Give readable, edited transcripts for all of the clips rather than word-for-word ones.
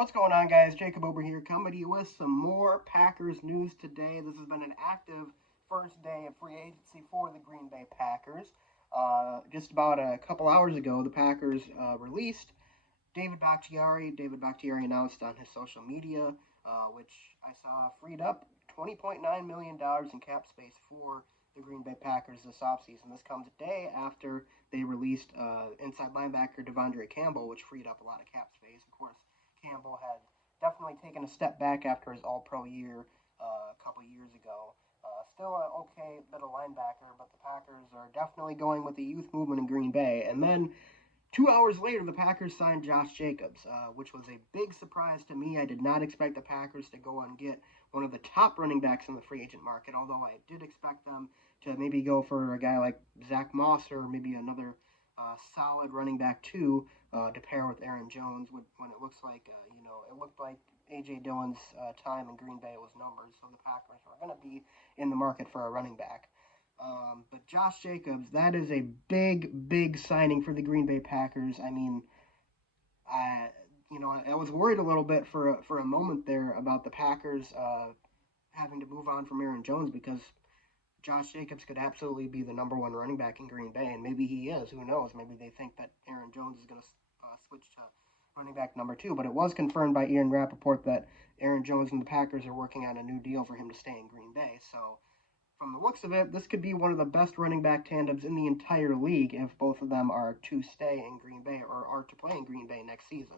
What's going on, guys? Jacob over here coming to you with some more Packers news today. This has been an active first day of free agency for the Green Bay Packers. Just about a couple hours ago, the Packers released David Bakhtiari. David Bakhtiari announced on his social media, which I saw freed up $20.9 million in cap space for the Green Bay Packers this offseason. This comes a day after they released inside linebacker Devondre Campbell, which freed up a lot of cap space. Of course, Campbell had definitely taken a step back after his All-Pro year a couple years ago. Still an okay bit of linebacker, but the Packers are definitely going with the youth movement in Green Bay. And then 2 hours later, the Packers signed Josh Jacobs, which was a big surprise to me. I did not expect the Packers to go and get one of the top running backs in the free agent market, although I did expect them to maybe go for a guy like Zach Moss or maybe another solid running back too to pair with Aaron Jones when it looks like, it looked like A.J. Dillon's time in Green Bay was numbered, so the Packers were going to be in the market for a running back. But Josh Jacobs, that is a big, big signing for the Green Bay Packers. I mean, I was worried a little bit for a moment there about the Packers having to move on from Aaron Jones because Josh Jacobs could absolutely be the number one running back in Green Bay, and maybe he is. Who knows? Maybe they think that Aaron Jones is going to switch to running back number two. But it was confirmed by Ian Rappaport that Aaron Jones and the Packers are working on a new deal for him to stay in Green Bay. So from the looks of it, this could be one of the best running back tandems in the entire league if both of them are to stay in Green Bay or are to play in Green Bay next season.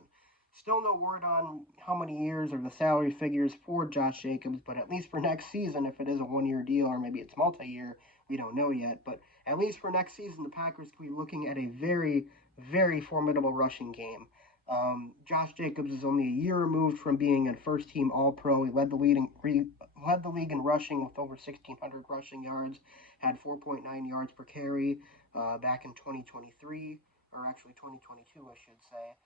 Still no word on how many years or the salary figures for Josh Jacobs, but at least for next season, if it is a 1 year deal or maybe it's multi year, we don't know yet. But at least for next season, the Packers could be looking at a very, very formidable rushing game. Josh Jacobs is only a year removed from being a first-team All-Pro. He led the league in rushing with over 1,600 rushing yards, had 4.9 yards per carry back in 2023, or actually 2022, I should say.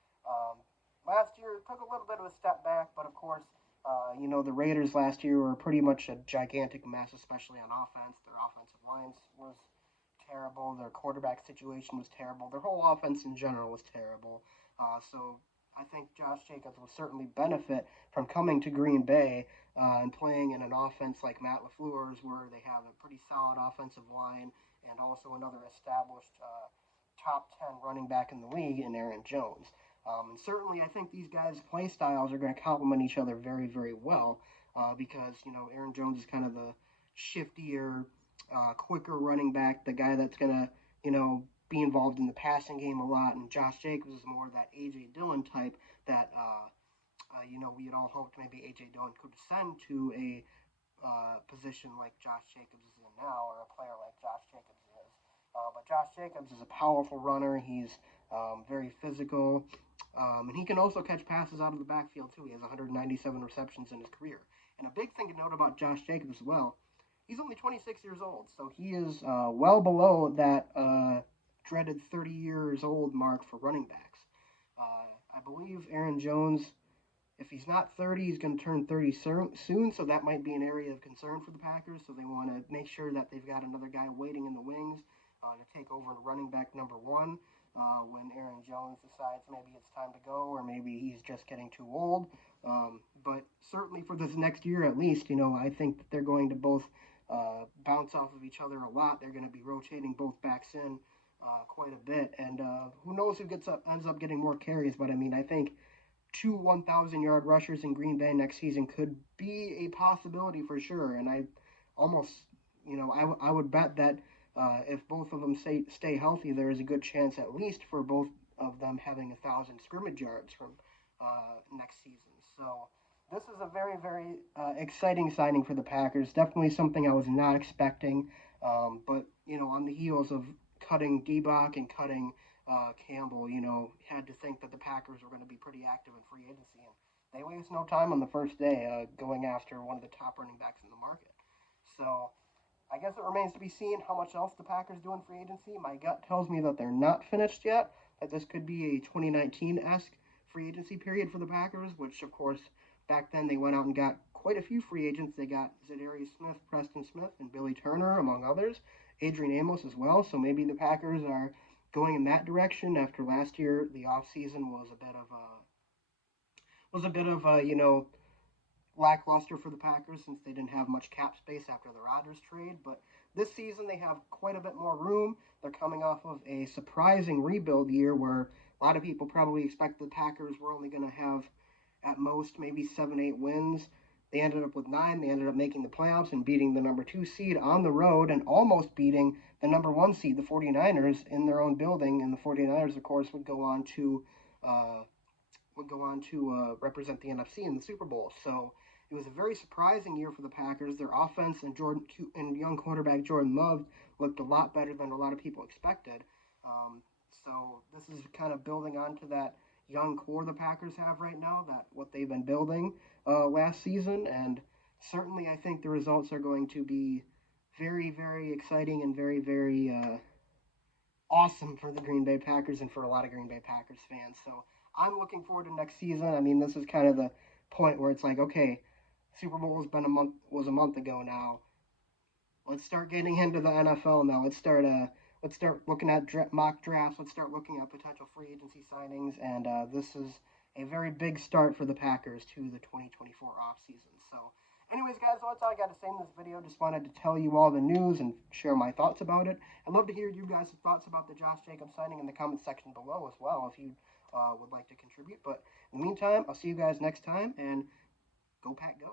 Last year took a little bit of a step back, but of course, the Raiders last year were pretty much a gigantic mess, especially on offense. Their offensive line was terrible. Their quarterback situation was terrible. Their whole offense in general was terrible. So I think Josh Jacobs will certainly benefit from coming to Green Bay and playing in an offense like Matt LaFleur's, where they have a pretty solid offensive line and also another established top 10 running back in the league in Aaron Jones. And certainly, I think these guys' play styles are going to complement each other very, very well because, Aaron Jones is kind of the shiftier, quicker running back, the guy that's going to, be involved in the passing game a lot. And Josh Jacobs is more that A.J. Dillon type that, we had all hoped maybe A.J. Dillon could ascend to a position like Josh Jacobs is in now or a player like Josh Jacobs is. But Josh Jacobs is a powerful runner. He's very physical. And he can also catch passes out of the backfield, too. He has 197 receptions in his career. And a big thing to note about Josh Jacobs as well, he's only 26 years old. So he is well below that dreaded 30 years old mark for running backs. I believe Aaron Jones, if he's not 30, he's going to turn 30 soon. So that might be an area of concern for the Packers. So they want to make sure that they've got another guy waiting in the wings to take over running back number one when Aaron Jones decides maybe it's time to go or maybe he's just getting too old. But certainly for this next year at least, I think that they're going to both bounce off of each other a lot. They're going to be rotating both backs in quite a bit. And who knows who ends up getting more carries. But, I think two 1,000-yard rushers in Green Bay next season could be a possibility for sure. And I almost, I would bet that if both of them stay healthy, there is a good chance at least for both of them having 1,000 scrimmage yards from next season. So this is a very, very exciting signing for the Packers. Definitely something I was not expecting. But, on the heels of cutting D-Bach and cutting Campbell, had to think that the Packers were going to be pretty active in free agency. And they waste no time on the first day going after one of the top running backs in the market. So I guess it remains to be seen how much else the Packers do in free agency. My gut tells me that they're not finished yet, that this could be a 2019-esque free agency period for the Packers, which, of course, back then they went out and got quite a few free agents. They got Zadarius Smith, Preston Smith, and Billy Turner, among others, Adrian Amos as well. So maybe the Packers are going in that direction after last year. The offseason was a bit of was a bit of a, lackluster for the Packers since they didn't have much cap space after the Rodgers trade. But this season they have quite a bit more room. They're coming off of a surprising rebuild year where a lot of people probably expect the Packers were only going to have at most maybe 7, 8 wins. They ended up with 9. They ended up making the playoffs and beating the number 2 seed on the road and almost beating the number 1 seed, the 49ers, in their own building. And the 49ers, of course, uh, represent the NFC in the Super Bowl. So it was a very surprising year for the Packers. Their offense and young quarterback Jordan Love looked a lot better than a lot of people expected. So this is kind of building onto that young core the Packers have right now, that what they've been building last season, and certainly I think the results are going to be very, very exciting and very, very awesome for the Green Bay Packers and for a lot of Green Bay Packers fans. So I'm looking forward to next season. I mean, this is kind of the point where it's like, okay, Super Bowl was a month ago now. Let's start getting into the NFL now. Let's start looking at mock drafts. Let's start looking at potential free agency signings, and this is a very big start for the Packers to the 2024 offseason. So, anyways, guys, that's all I got to say in this video. Just wanted to tell you all the news and share my thoughts about it. I'd love to hear you guys' thoughts about the Josh Jacobs signing in the comment section below as well, if you would like to contribute. But in the meantime, I'll see you guys next time, and go Pack Go.